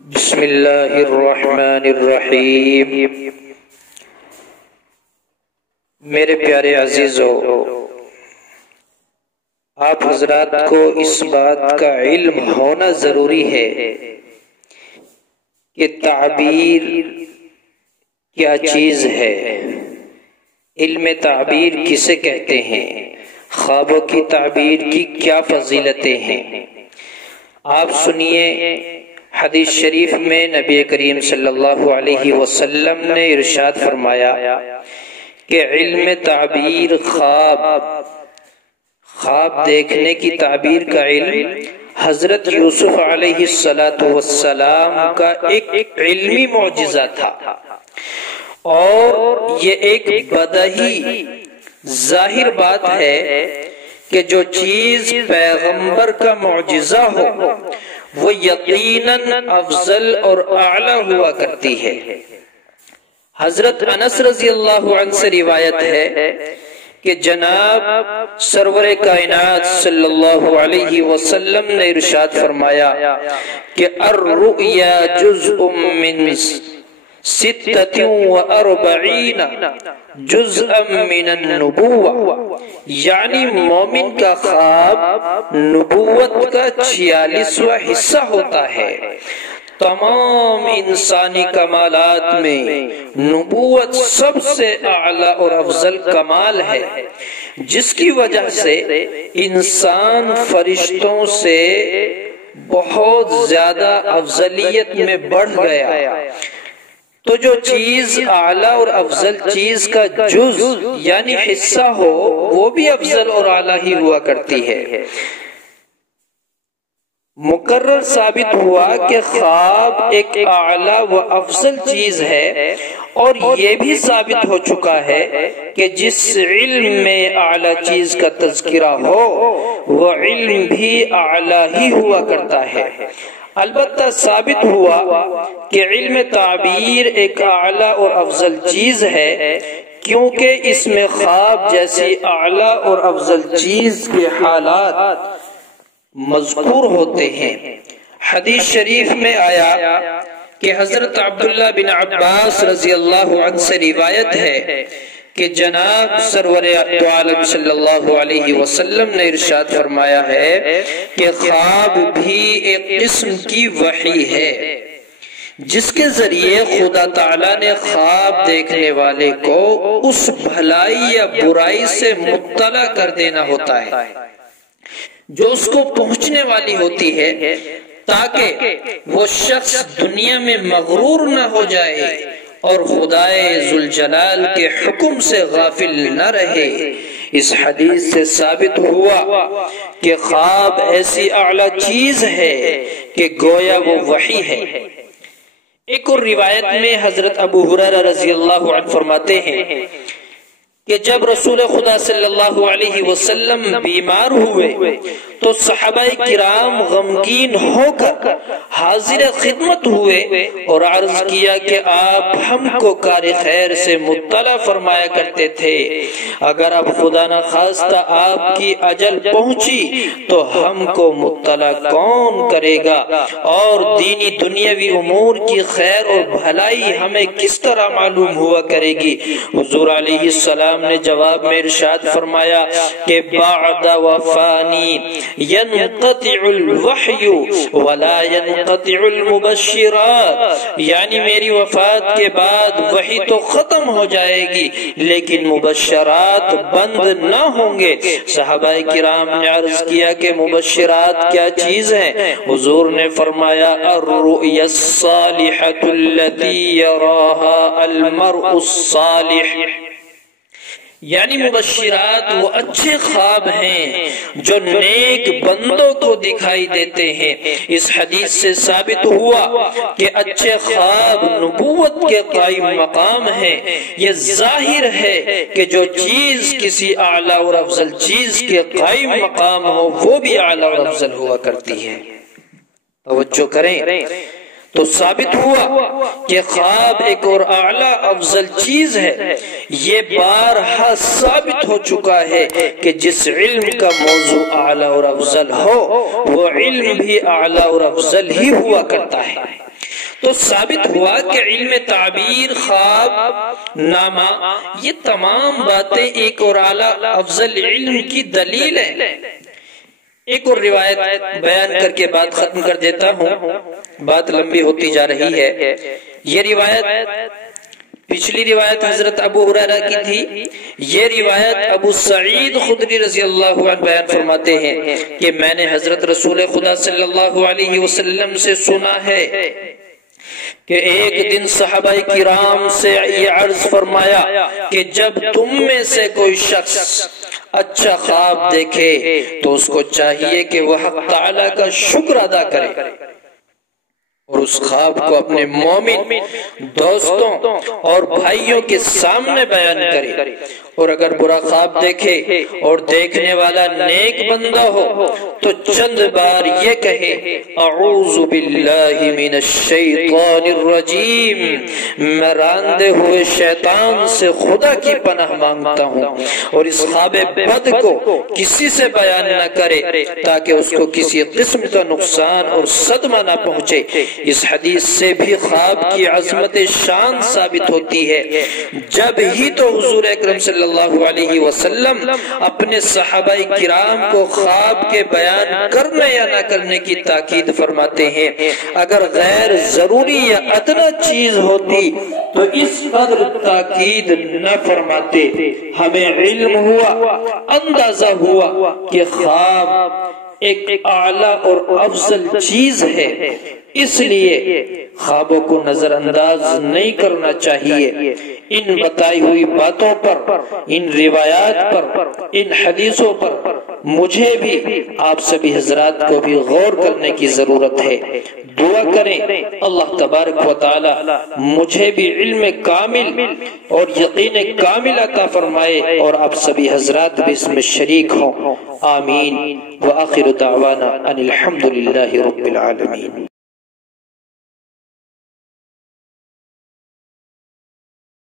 بسم اللہ الرحمن الرحیم۔ میرے پیارے عزیزو، آپ حضرات کو اس بات کا علم ہونا ضروری ہے کہ تعبیر کیا چیز ہے، علم تعبیر کسے کہتے ہیں، خوابوں کی تعبیر کی کیا فضیلتیں ہیں۔ آپ سنیے، حدیث شریف میں نبی کریم صلی اللہ علیہ وسلم نے ارشاد فرمایا کہ علم تعبیر خواب دیکھنے کی تعبیر کا علم حضرت یوسف علیہ السلام کا ایک علمی معجزہ تھا، اور یہ ایک بدیہی ظاہر بات ہے کہ جو چیز پیغمبر کا معجزہ ہو وہ یقیناً افضل اور اعلیٰ ہوا کرتی ہے۔ حضرت انس رضی اللہ عنہ سے روایت ہے کہ جناب سرور کائنات صلی اللہ علیہ وسلم نے ارشاد فرمایا کہ الرؤیا جزء من 46 جزءا من النبوہ، یعنی مومن کا خواب نبوت کا 46واں حصہ ہوتا ہے۔ تمام انسانی کمالات میں نبوت سب سے اعلیٰ اور افضل کمال ہے، جس کی وجہ سے انسان فرشتوں سے بہت زیادہ افضلیت میں بڑھ گیا۔ تو جو چیز اعلیٰ اور افضل چیز کا جز یعنی حصہ ہو وہ بھی افضل اور اعلیٰ ہی ہوا کرتی ہے۔ مقرر ثابت ہوا کہ خواب ایک اعلیٰ و افضل چیز ہے، اور یہ بھی ثابت ہو چکا ہے کہ جس علم میں اعلیٰ چیز کا تذکرہ ہو وہ علم بھی اعلیٰ ہی ہوا کرتا ہے۔ البتہ ثابت ہوا کہ علم تعبیر ایک اعلیٰ اور افضل چیز ہے، کیونکہ اس میں خواب جیسی اعلیٰ اور افضل چیز کے حالات مذکور ہوتے ہیں۔ حدیث شریف میں آیا کہ حضرت عبداللہ بن عباس رضی اللہ عنہ سے روایت ہے کہ جناب سرور دو عالم صلی اللہ علیہ وسلم نے ارشاد فرمایا ہے کہ خواب بھی ایک قسم کی وحی ہے، جس کے ذریعے خدا تعالیٰ نے خواب دیکھنے والے کو اس بھلائی یا برائی سے مطلع کر دینا ہوتا ہے جو اس کو پہنچنے والی ہوتی ہے، تاکہ وہ شخص دنیا میں مغرور نہ ہو جائے اور خدائے ذوالجلال کے حکم سے غافل نہ رہے۔ اس حدیث سے ثابت ہوا کہ خواب ایسی اعلیٰ چیز ہے کہ گویا وہ وحی ہے۔ ایک اور روایت میں حضرت ابو ہریرہ رضی اللہ عنہ فرماتے ہیں کہ جب رسول خدا صلی اللہ علیہ وسلم بیمار ہوئے تو صحابہ کرام غمگین ہو کر حاضر خدمت ہوئے اور عرض کیا کہ آپ ہم کو کار خیر سے مطلع فرمایا کرتے تھے، اگر اب خدا نہ خواستہ آپ کی اجل پہنچی تو ہم کو مطلع کون کرے گا، اور دینی دنیاوی امور کی خیر اور بھلائی ہمیں کس طرح معلوم ہوا کرے گی۔ حضور علیہ السلام نے جواب میں ارشاد فرمایا کہ بعد وفانی ينقطع الوحی ولا ينقطع المبشرات، یعنی میری وفات کے بعد وحی تو ختم ہو جائے گی لیکن مبشرات بند نہ ہوں گے۔ صحابہ کرام نے عرض کیا کہ مبشرات کیا چیز ہیں؟ حضور نے فرمایا الرؤیا الصالحۃ التي يراها المرء الصالح، یعنی مبشرات وہ اچھے خواب ہیں جو نیک بندوں کو دکھائی دیتے ہیں۔ اس حدیث سے ثابت ہوا کہ اچھے خواب نبوت کے قائم مقام ہیں۔ یہ ظاہر ہے کہ جو چیز کسی اعلیٰ اور افضل چیز کے قائم مقام ہو وہ بھی اعلیٰ اور افضل ہوا کرتی ہے۔ توجہ کریں تو ثابت ہوا کہ خواب ایک اور اعلیٰ افضل چیز ہے۔ یہ بارہا ثابت ہو چکا ہے کہ جس علم کا موضوع اعلیٰ اور افضل ہو وہ علم بھی اعلیٰ اور افضل ہی ہوا کرتا ہے۔ تو ثابت ہوا کہ علم تعبیر، خواب نامہ، یہ تمام باتیں ایک اور اعلیٰ افضل علم کی دلیل ہے۔ ایک اور روایت بیان کر کے بات ختم کر دیتا ہوں، بات لمبی ہوتی جا رہی ہے۔ یہ روایت، پچھلی روایت حضرت ابو ہریرہ کی تھی، یہ روایت ابو سعید خدری رضی اللہ عنہ بیان فرماتے ہیں کہ میں نے حضرت رسول خدا صلی اللہ علیہ وسلم سے سنا ہے کہ ایک دن صحابہ کرام سے یہ عرض فرمایا کہ جب تم میں سے کوئی شخص اچھا خواب دیکھے تو اس کو چاہیے کہ وہ حق تعالی کا شکر ادا کرے اور اس خواب کو اپنے مومن دوستوں اور بھائیوں کے سامنے بیان کرے، اور اگر برا خواب دیکھے اور دیکھنے والا نیک بندہ ہو تو چند بار یہ کہے اعوذ باللہ من الشیطان الرجیم، میں راندے ہوئے شیطان سے خدا کی پناہ مانگتا ہوں، اور اس خواب بد کو کسی سے بیان نہ کرے تاکہ اس کو کسی قسم کا نقصان اور صدمہ نہ پہنچے۔ اس حدیث سے بھی خواب کی عظمت شان ثابت ہوتی ہے۔ جب ہی تو حضور اکرم صلی اللہ علیہ وسلم اپنے صحابہ کرام کو خواب کے بیان کرنے یا نہ کرنے کی تاکید فرماتے ہیں۔ اگر غیر ضروری یا ادنی چیز ہوتی تو اس قدر تاکید نہ فرماتے۔ ہمیں علم ہوا، اندازہ ہوا کہ خواب ایک اعلیٰ اور افضل چیز ہے، اس لیے خوابوں کو نظر انداز نہیں کرنا چاہیے۔ ان بتائی ہوئی باتوں پر، ان روایات پر، ان حدیثوں پر مجھے بھی، آپ سبھی حضرات کو بھی غور کرنے کی ضرورت ہے۔ دعا کریں اللہ تبارک و تعالی مجھے بھی علم کامل اور یقین کامل عطا فرمائے اور آپ سبھی حضرات بھی اس میں شریک ہوں، آمین۔ وآخر دعوانا ان الحمد للہ رب العالمین۔